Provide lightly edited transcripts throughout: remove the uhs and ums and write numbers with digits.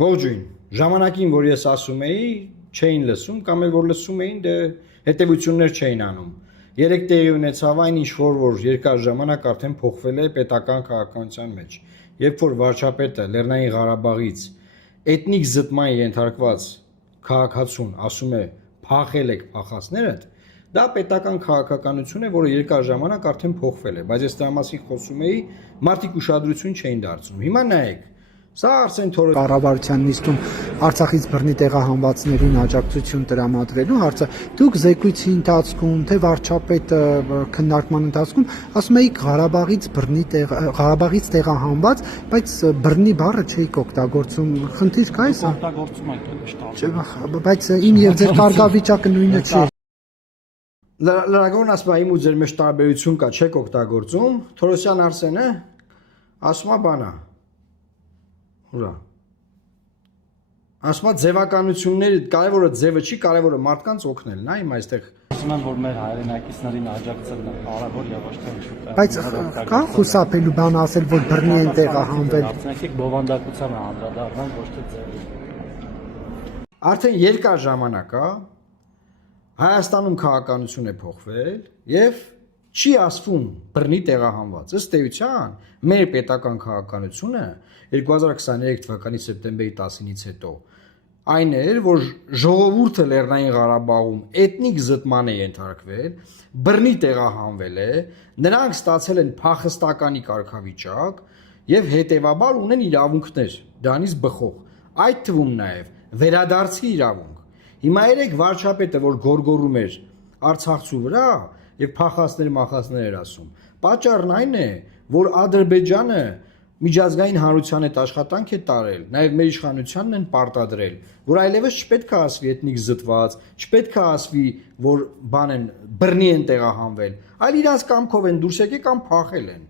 Ողջույն, ժամանակին, որ ես ասում էի, չէին լսում, կամ էլ որ լսում էին, դե հետևություններ չէին անում։ Երեք տեղի ունեցավ այն ինչ որ երկար ժամանակ արդեն փոխվել է պետական քաղաքականության մեջ։ Երբ որ վարչապետը Լեռնային Ղարաբաղից էթնիկ զտման ենթարկված քաղաքացուն ասում է փախել եք փախածներդ, դա պետական քաղաքականություն է, որը երկար ժամանակ արդեն փոխվել է, բայց ես դրա մասին խոսում էի, մարդիկ ուշադրություն չէին դարձնում։ Հիմա նայեք, սա Արսեն Թորոսյանի Կառավարության նիստում Արցախից բռնի տեղահանվածներին աջակցություն տրամադրելու հարցը դուք զեկույցի ընթացքում թե վարչապետը քննարկման ընթացքում ասում եք Ղարաբաղից տեղահանված, բայց բռնի բառը չէիք օգտագործում, խնդիր կա էսա։ Օգտագործում եք Բայց իմ եւ ձեր կարգավիճակը նույնը չի։ Լրագրողն ասում է իմ ու ձեր մեջ տարբերություն կա, չեք օգտագործում, Թորոսյան Արսենը ասում է բանա։ Ուրա։ Ասում է ձևականությունների կարևորը ձևը չի, կարևորը մարդկանց օգնելն է, հիմա այստեղ ասում են, որ մեր հայրենակիցներին աջակցելն է կարևոր եւ ոչ թե շուտ։ Բայց կա խուսափելու բան ասել, որ բռնի են տեղահանվել։ Եկեք բովանդակությանը անդրադառնանք, ոչ թե ձև։ Արդեն երկար ժամանակ է Հայաստանում քաղաքականություն է փոխվել եւ չի ասվում բռնի տեղահանված։ Ըստ էության մեր պետական քաղաքականությունը 2023 թվականի սեպտեմբերի 10-ից հետո այն էր, որ ժողովուրդը Լեռնային Ղարաբաղում էթնիկ զտման է ենթարկվել, բռնի տեղահանվել է, նրանք ստացել են փախստականի կարգավիճակ եւ հետեւաբար ունեն իրավունքներ դրանից բխող, այդ թվում նաեւ վերադարձի իրավունք։ Հիմա երեք վարչապետը, որ գորգորում էր Արցախցու վրա եւ փախածներ էր ասում, պատճառն այն է, որ Ադրբեջանը միջազգային հանրության հետ աշխատանք է տարել, նաև մեր իշխանությանն են պարտադրել, որ այլևս չպետք է ասվի էթնիկ զտված, չպետք է ասվի, որ բան են բռնի են տեղահանվել, այլ իրանց կամքով են դուրս եկել կամ փախել են։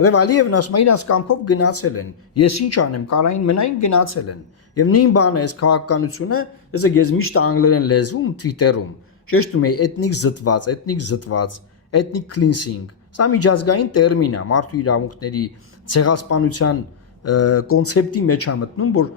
Որտեւ Ալիևն ասում է իրանց կամքով գնացել են։ Ես ինչ անեմ, կարային մնային գնացել են։ Եվ նույն բանը է քաղաքականությունը, ես միշտ անգլերեն լեզվում Twitter-ում շեշտում էի էթնիկ զտված, էթնիկ cleansing։ Սա միջազգային տերմին է, մարդու իրավունքների ցեղասպանության կոնցեպտի մեջ է մտնում, որ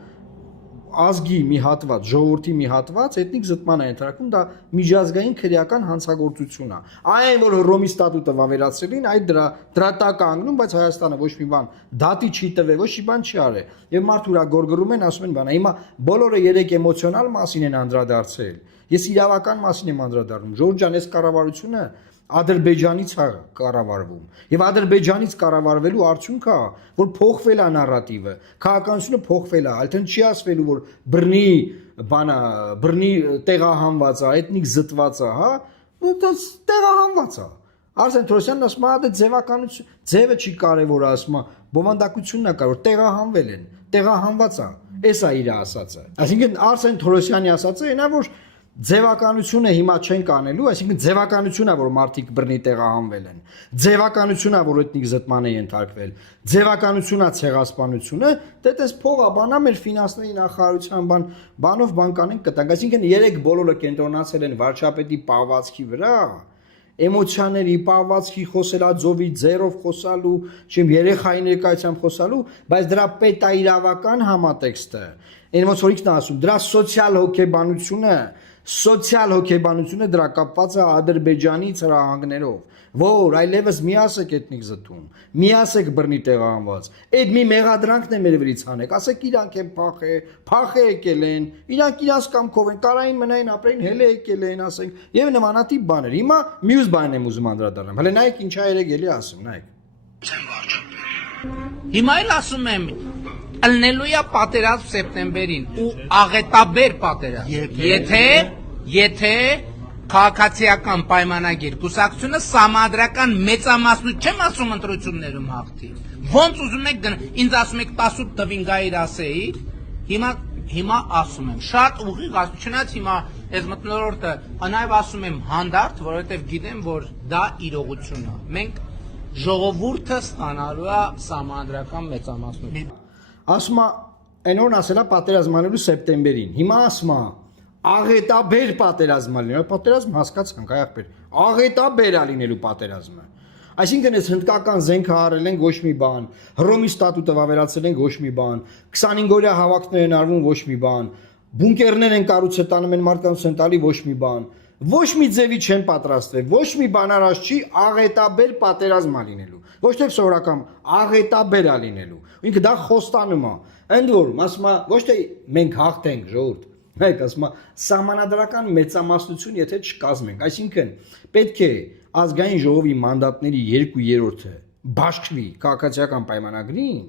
ազգի մի հատված, ժողովրդի մի հատված էթնիկ զտման է ենթարկվում, դա միջազգային քրեական հանցագործություն է։ Այն որ Հռոմի ստատուտը վավերացրելին, այդ դրա տակ անգնում, բայց Հայաստանը ոչ մի բան դատի չի տվել, ոչ մի բան չի արել։ Եվ մարդու վրա գորգորում են, ասում են բան, հիմա բոլորը երեք էմոցիոնալ մասին են անդրադարձել։ Ես իրավական մասին եմ անդրադառնում։ Ժորժ ջան, այս կառավարությունը Ադրբեջանից է կառավարվում եւ Ադրբեջանից կառավարվելու արդյունքը որ փոխվել է նարատիվը, քաղաքականությունը փոխվել է, այլթեն չի ասվելու որ բռնի տեղահանված է, էթնիկ զտված է, հա, դա տեղահանված է։ Արսեն Թորոսյանն ասում է, դա ձևականություն, ձևը չի կարևոր, ասում է, բովանդակությունն է կարևոր, տեղահանվել են, տեղահանված է, էս է իր ասածը։ Այսինքն Արսեն Թորոսյանի ասածը այնա որ ձևականությունը հիմա չենք անելու, այսինքն ձևականությունն է, որ մարդիկ բռնի տեղահանվել են, ձևականությունն է, որ էթնիկ զտման է ենթարկվել, ձևականությունն է ցեղասպանությունը, դե տես փողա բանա մեր ֆինանսների նախարարության բանով բան կանենք կտանք, այսինքն երեք բոլորը կենտրոնացել են վարչապետի պահվածքի վրա, էմոցիաների պահվածքի խոսելաձովի ձեռով խոսալու, չեմ երեխայի ներկայությամբ խոսալու, բայց դրա պետաիրավական համատեքստը, այն ոնց որ ինքն է ասում, դրա սոցիալ հոգեբանությունը դրա կապված է Ադրբեջանի ցրահանգներով, որ այլևս մի ասեք էթնիկ զտում, մի ասեք բռնի տեղահանված, այդ մի մեղադրանքն է մեր վրից հանեք, ասեք իրանք են փախե եկել են, իրանք իրանց կամքով են, կարային մնային ապրեին, հելե եկել են, ասենք, եւ նմանատիպ բաներ։ Հիմա մյուս բանն եմ ուզում անդրադառնամ։ Հələ նայեք ինչա երեք էլի ասում, նայեք։ Հիմա էլ ասում եմ ըլնելու է պատերազմ սեպտեմբերին ու աղետաբեր պատերազմ։ Եթե քաղաքացիական պայմանագիր կուսակցությունը սահմանադրական մեծամասնություն չեմ ասում ընտրություններում հաղթի։ Ոնց ուզում եք ինձ ասում եք 18 տվին գայր ասեի, հիմա ասում եմ շատ ուղիղ ասում, չնայած հիմա այս մտնոլորտը նաև ասում եմ հանդարտ, որովհետև գիտեմ, որ դա իրողություն է։ Մենք ժողովուրդը ստանալու է սահմանադրական մեծամասնություն։ Ասում է այն օրն ասելա պատերազմ անելու սեպտեմբերին։ Հիմա ասում է աղետաբեր պատերազմ լինելու, պատերազմ հասկացանք, այ ախպեր, աղետաբեր է լինելու պատերազմը։ Այսինքն այս հնդկական զենքը արել են ոչ մի բան, Հռոմի ստատուտը վավերացել են ոչ մի բան, 25-օրյա հավաքներ են արվում ոչ մի բան, բունկերներ են կառուցել տանում են մարդկանց են տալի ոչ մի բան, ոչ մի ձևի չեն պատրաստվել, ոչ մի բան արած չի աղետաբեր պատերազմ լինելու, ոչ թե սովորական աղետաբեր լինելու, ինքը դա խոստանում է, ընդ որում ասում է ոչ թե մենք հաղթենք ժողովուրդ, մեկ ասում է սահմանադրական մեծամասնություն եթե չկազմենք, այսինքն պետք է ազգային ժողովի մանդատների 2/3-ը բաշխվի քաղաքացիական պայմանագրին,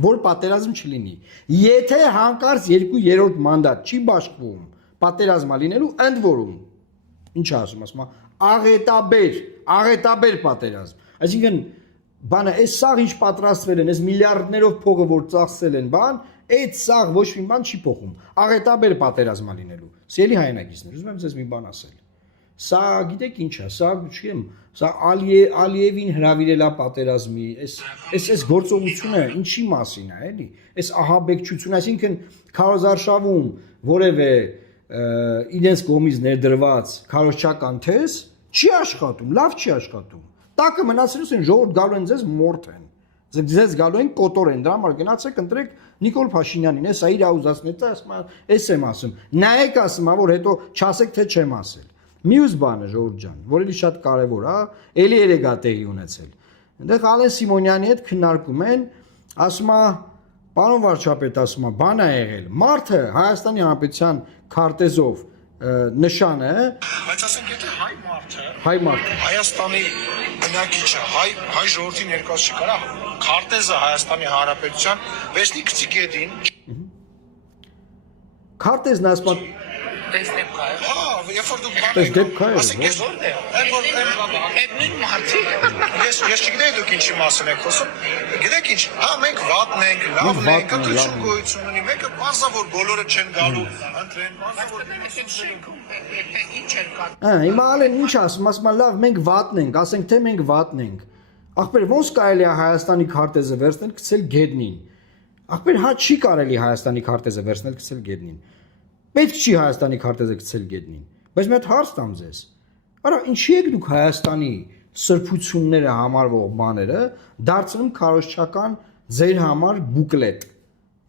որ պատերազմ չլինի։ Եթե հանկարծ 2/3 մանդատ չի բաշխվում, պատերազմա լինելու, ընդ որում, ինչ ասում, աղետաբեր պատերազմ։ Այսինքն բանը, այս սաղ ինչ պատրաստվել են, այս միլիարդներով փողը որ ծախսել են, բան, այդ սաղ ոչ մի բան չի փոխում։ Աղետաբեր պատերազմա լինելու։ Սիրելի հայրենակիցներ, ուզում եմ ձեզ մի բան ասել։ Սա գիտեք ինչ է, սա չգիտեմ, սա Ալիևին հրավիրել է պատերազմի, այս գործողությունը ինչի մասին է, էլի, այս ահաբեկչություն, այսինքն քարոզարշավում որևէ իրենց կողմից ներդրված քարոզչական թեզ չի աշխատում, լավ չի աշխատում։ Տակը մնացելուց են ժողովուրդ գալու են ձեզ մորթ են, ձեզ գալու են կոտոր են, դրա համար գնացեք ընտրեք Նիկոլ Փաշինյանին, էսա իր աուզացնեց, էս եմ ասում, նայեք ասում, որ հետո չասեք թե չեմ ասել։ Մյուս բանը ժողովուրդ ջան, որ էլի շատ կարևոր է, էլի երեգա տեղի ունեցել։ Այնտեղ Ալեն Սիմոնյանի հետ քննարկում են, ասում է, պարոն վարչապետ, ասում է, բան է եղել։ Մարդը Հայաստանի Հանրապետության քարտեզով նշանը, բայց ասենք եթե հայ մարդը Հայաստանի բնակիչը, հայ ժողովրդի ներկայացուցիչ չի կարա քարտեզը Հայաստանի Հանրապետության վերցնի գցի գետին։ քարտեզն ասում Տեսնեմ կայ։ Հա, երբ որ դուք Պես դեպք է, ասենք ես ո՞րն է։ Այդ նույն մարդիկ։ Ես չգիտեի դուք ինչի մասին եք խոսում։ Գիտեք ինչ, հա մենք վատն ենք, լավն ենք, ընտրություն գոյություն ունի, մեկը բարձա որ բոլորը չեն գալու, ընտրեն, բարձա որ Ինչ էր կա։ Հիմա ալեն ինչ ասում, լավ, մենք վատն ենք, ասենք թե մենք վատն ենք։ Ախպեր ոնց կարելի է Հայաստանի քարտեզը վերցնել, գցել գետնին։ Ախպեր հա չի կարելի Հայաստանի քարտեզը վերցնել, գցել գետնին։ Պետք չի Հայաստանի քարտեզը գցել գետնին։ Բայց մի հատ հարց տամ ձեզ։ Արա ինչի եք դուք Հայաստանի սրբությունները համարվող բաները դարձնում քարոզչական ձեր համար բուկլետ։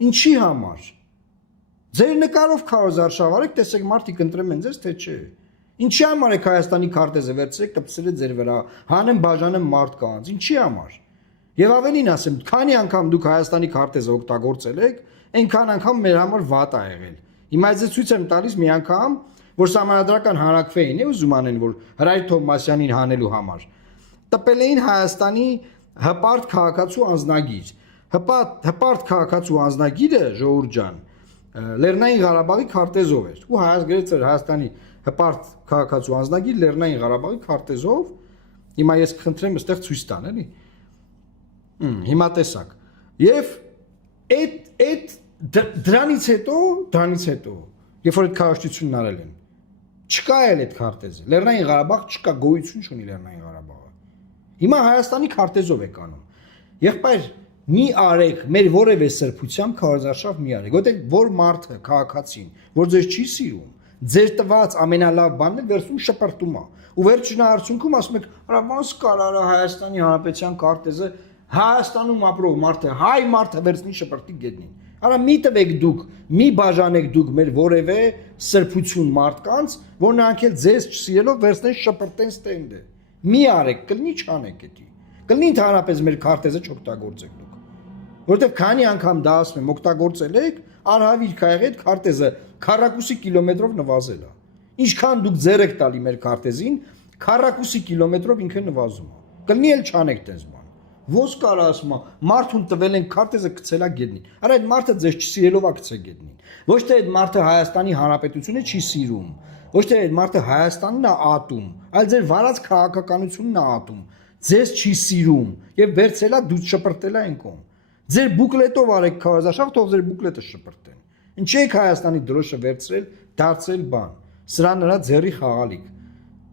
Ինչի համար։ Ձեր նկարով քարոզարշավարեք, տեսեք մարդիկ ընտրեմ են ձեզ թե չէ։ Ինչի համար եք Հայաստանի քարտեզը վերցրեք, կպցրել եք ձեր վրա, հանեմ բաժանեմ մարդկանց։ Ինչի համար։ Եվ ավելին ասեմ, քանի անգամ դուք Հայաստանի քարտեզը օգտագործել եք, այնքան անգամ մեր համար վատ ա եղել։ Հիմա ես ցույց եմ տալիս մի անգամ, որ սահմանադրական հանրակրվեին է ուզում անեն, որ Հրայր Թովմասյանին հանելու համար։ Տպել էին Հայաստանի հպարտ քաղաքացու անձնագիր։ Հպարտ քաղաքացու անձնագիրը ժողովուրդ ջան, Լեռնային Ղարաբաղի քարտեզով էր։ Ու գրեց էր Հայաստանի հպարտ քաղաքացու անձնագիր Լեռնային Ղարաբաղի քարտեզով։ Հիմա ես կխնդրեմ այստեղ ցույց տան, էլի։ Հիմա տեսակ։ Եվ այդ դրանից հետո, երբ որ այդ քարոզչությունն արել են, չկա էլ այդ քարտեզը։ Լեռնային Ղարաբաղ չկա, գոյություն չունի Լեռնային Ղարաբաղը։ Հիմա Հայաստանի քարտեզով եք անում։ Եղբայր, մի արեք, մեր որևէ սրբությամբ քարոզարշավ մի արեք, որտեղ որ մարդը, քաղաքացին, որ ձեզ չի սիրում, ձեր տված ամենալավ բանն է վերցնում շպրտում է։ Ու վերջին արդյունքում ասում եք, արա ոնց կարող է Հայաստանի Հանրապետության քարտեզը Հայաստանում ապրող մարդը, հայ մարդը վերցնի շպրտի գետնին։ Արա մի տվեք դուք, մի բաժանեք դուք մեր որևէ սրբություն մարդկանց, որ նրանք էլ ձեզ չսիրելով վերցնեն շպրտեն ստենդը։ Մի արեք, կլինի չանեք էդի։ Կլինի ընդհանրապես մեր քարտեզը չօգտագործեք դուք։ Որտեվ քանի անգամ դա ասում եմ, օգտագործել եք, արհավիր կա եղել քարտեզը քառակուսի կիլոմետրով նվազել է։ Ինչքան դուք ձեր եք տալի մեր քարտեզին, քառակուսի կիլոմետրով ինքը նվազում է։ Կլինի էլ չանեք տես բան։ Ոնց կարա ասում, մարդուն տվել են քարտեզը գցելա գետնին։ Արա այդ մարդը ձեզ չսիրելով է գցել գետնին։ Ոչ թե այդ մարդը Հայաստանի Հանրապետությունը չի սիրում, ոչ թե այդ մարդը Հայաստանն է ատում, այլ ձեր վարած քաղաքականությունն է ատում։ Ձեզ չի սիրում եւ վերցելա դու շպրտելա են կողմ։ Ձեր բուկլետով արեք քարոզարշավ, թող ձեր բուկլետը շպրտեն։ Ինչ եք Հայաստանի դրոշը վերցրել, դարձել բան։ Սրա նրա ձեռի խաղալիք։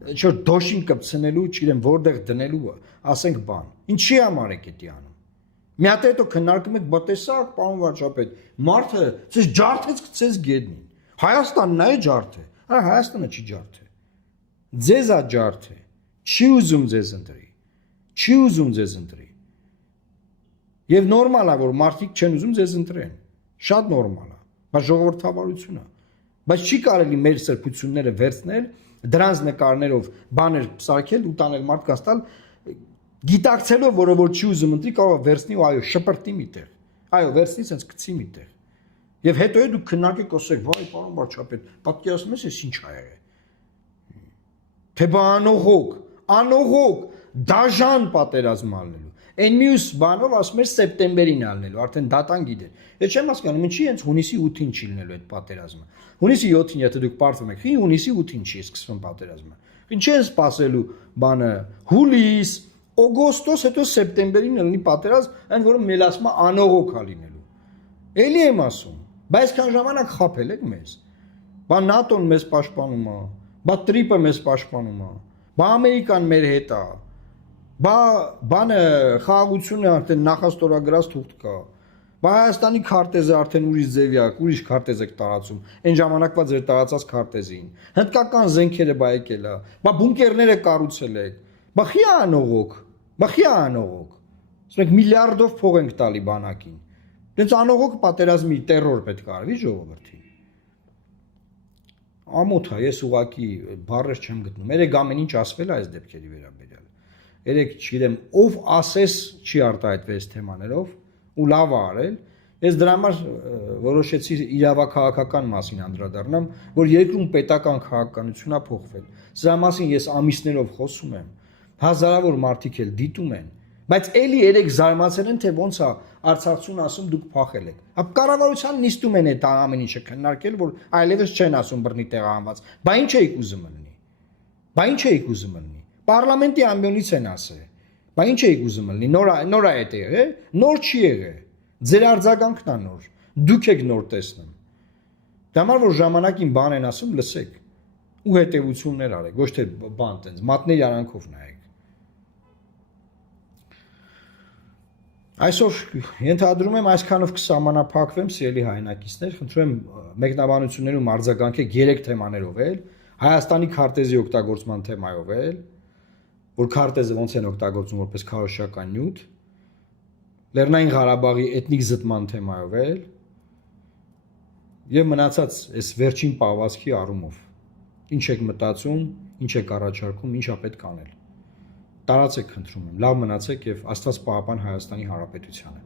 Ինչ-որ դոշին կպցնելու, չգիտեմ, որտեղ դնելու, ասենք բան։ Ինչի համար եք դա անում։ Մի հատ հետո քննարկում եք, բա տեսակ, պարոն վարչապետ, մարդը ցես ջարդեց գցես գետնին։ Հայաստանն է ջարդը։ Հա Հայաստանը չի ջարդը։ Ձեզ է ջարդը։ Չի ուզում ձեզ ընտրի։ չի ուզում ձեզ ընտրի։ Եվ նորմալ է, որ մարդիկ չեն ուզում ձեզ ընտրեն։ Շատ նորմալ է, բայց ժողովրդավարություն է։ Բայց չի կարելի մեր սրբությունները վերցնել, դրանց նկարներով բաներ սարքել ու տանել մարդկանց տալ, գիտակցելով, որ չի ուզում ընտրի, կարող է վերցնի ու այո, շպրտի միտեղ։ Այո, վերցնի, sense գցի միտեղ։ Եվ հետո դուք քննարկեք, ասեք, վայ, պարոն վարչապետ, պատկերացնում ես, ինչ ա եղել։ Թե բա անողոք, դաժան պատերազմ ալնելու։ Այն մյուս բանով ասում էր սեպտեմբերին ալնելու, արդեն դատան գիտեր։ Ես չեմ հասկանում, ինչի հենց հունիսի 8-ին չի լինելու այդ պատերազմը։ Հունիսի 7-ին, եթե դուք պարտվում եք, հունիսի 8-ին չի սկսվում պատերազմը։ Ինչի են սպասելու բանը հուլիս, օգոստոս, հետո սեպտեմբերին լինի պատերազմ, այն որը մելասմա անողոք է լինելու։ Էլի եմ ասում, բայց քան ժամանակ խաբել եք մեզ։ Բա ՆԱՏՕ-ն մեզ պաշտպանում է, բա տրիպը մեզ պաշտպանում է, բա Ամերիկան մեր հետ է, բա բանը խաղաղությունը արդեն նախաստորագրած թուղթ կա, բա Հայաստանի քարտեզը արդեն ուրիշ ձևի է, ուրիշ քարտեզ եք տարածում, այն ժամանակվա ձեր տարածած քարտեզին, հնդկական զենքերը բա եկել է, բա բունկերները կառուցել եք, բա խի անողոք, ասում եք միլիարդով փող ենք տալի բանակին, դենց անողոք պատերազմի տերոր պետք է արվի ժողովրդին։ Ամոթ է, ես ուղղակի բառեր չեմ գտնում, երեք ամեն ինչ ասվել է այս դեպքերի վերաբերյալ, երեք չգիտեմ, ով ասես չի արտահայտվել այս թեմաներով ու լավ է արել, ես դրա համար որոշեցի իրավաքաղաքական մասին անդրադառնամ, որ երկրում պետական քաղաքականություն է փոխվել, սրա մասին ես ամիսներով խոսում եմ, հազարավոր մարդիկ էլ դիտում են, բայց էլի երեք զարմացել են, թե ոնց է Արցախցուն ասում դուք փախել եք։ Ապա կառավարության նիստում են այդ ամեն ինչը քննարկել, որ այլևս չեն ասում բռնի տեղահանված։ Բա ինչ էիք ուզում լինի։ Պարլամենտի ամբիոնից են ասել։ Բա ինչ էիք ուզում լինի։ Նոր է այդ եղել, նոր չի եղել։ Ձեր արձագանքն է նոր։ Դուք եք նոր տեսնում։ Դա համար որ ժամանակին բան են ասում, լսեք ու հետևություններ արեք, ոչ թե բան տենց, մատների արանքով նայեք։ Այսօր ենթադրում եմ այսքանով կսահմանափակվեմ, սիրելի հայրենակիցներ, խնդրում եմ մեկնաբանություններում արձագանքեք 3 թեմաներով էլ, Հայաստանի քարտեզի օգտագործման թեմայով էլ, որ քարտեզը ոնց են օգտագործում որպես քարոզչական նյութ, Լեռնային Ղարաբաղի էթնիկ զտման թեմայով էլ, եւ մնացած այս վերջին պահվածքի առումով։ Ինչ եք մտածում, ինչ եք առաջարկում, ինչ է պետք անել։ Տարածեք, խնդրում եմ, լավ մնացեք եւ Աստված պահապան Հայաստանի Հանրապետությանը։